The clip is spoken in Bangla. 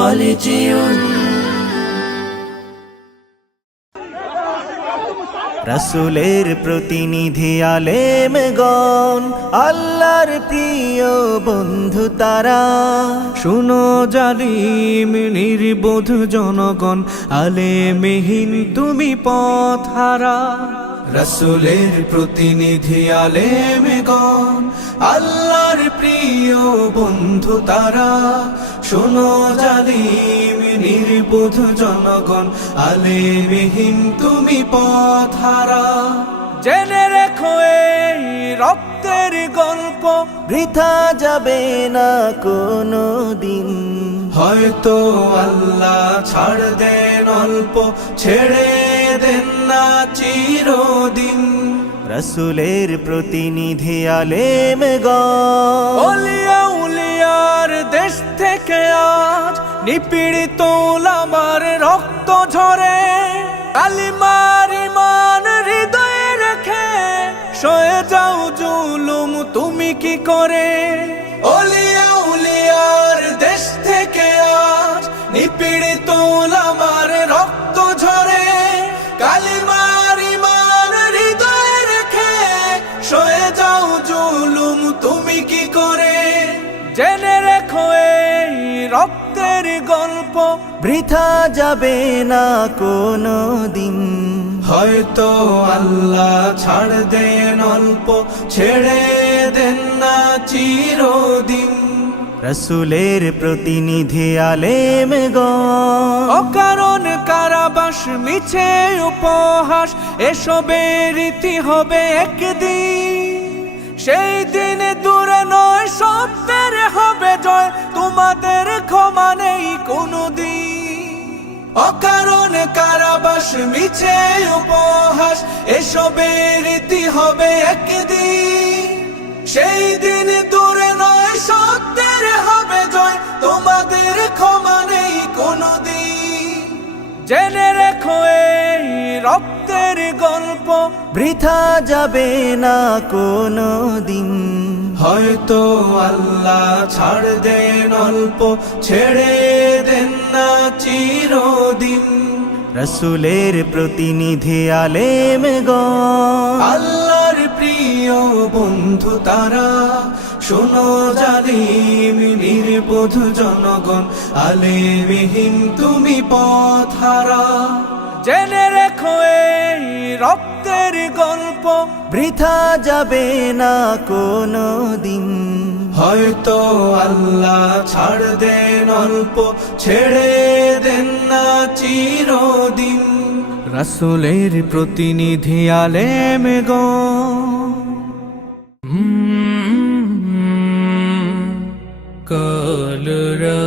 خالدون রাসূলের প্রতিনিধি আলেমগণ আল্লাহর প্রিয় বন্ধু তারা শুনো জালিম নির্বোধ জনগণ আলেমহীন তুমি পথহারা রাসূলের প্রতিনিধি আলেমগণ আল্লাহর প্রিয় বন্ধু তারা শোনো জালিম নির্বোধ জনগণ আলেমহীন তুমি পথহারা জেনে রেখো এই রক্তের গল্প বৃথা যাবে না কোনো দিন হয়তো আল্লাহ ছাড় দেন অল্প ছেড়ে দেন না চিরদিন রাসূলের প্রতিনিধি আলেমগণ ওলিয়া উলিয়ার দেশ থেকে আজ নিপীড়িত উলামার রক্ত ঝরে কালিমার ঈমান হৃদয়ে রেখে সয়ে যাও জুলুম তুমি কি করে ওলিয়া উলিয়ার দেশ থেকে আজ নিপীড়িত উলামার রক্ত ঝরে কালিমার ঈমান হৃদয়ে রেখে সয়ে যাও জুলুম তুমি কি করে জেনে রেখো এই রক্তের গল্প বৃথা যাবে না কোনো দিন হয়তো আল্লাহ ছাড় দেন অল্প ছেড়ে দেন না চিরদিন রাসূলের প্রতিনিধি আলেমগণ অকারণ কারাবাস মিছে উপহাস এসবের রীতি হবে একদিন সেই দিন দূরে নয় সত্যের হবে জয় তোমাদের ক্ষমা নেই কোনদিন অকারণ কারাবাস মিছে উপহাস এসবের রীতি হবে একদিন সেই দিন দূরে নয় সত্যের হবে জয় তোমাদের ক্ষমা নেই কোনদিন জেনে রেখো এই রক্তের গল্প বৃথা যাবে না কোনো দিন হয়তো আল্লাহ ছাড় দেন অল্প ছেড়ে দেন না চিরদিন রাসূলের প্রতিনিধি আলেমগণ আল্লাহর প্রিয় বন্ধু তারা শোনো জালিম নির্বোধ জনগণ আলেমহীন তুমি পথহারা জেনে রেখো এই রক্তের গল্প বৃথা যাবে না কোনো দিন হয়তো আল্লাহ ছাড় দেন অল্প ছেড়ে দেন না চিরদিন রাসূলের প্রতিনিধি আলেমগণ কলরা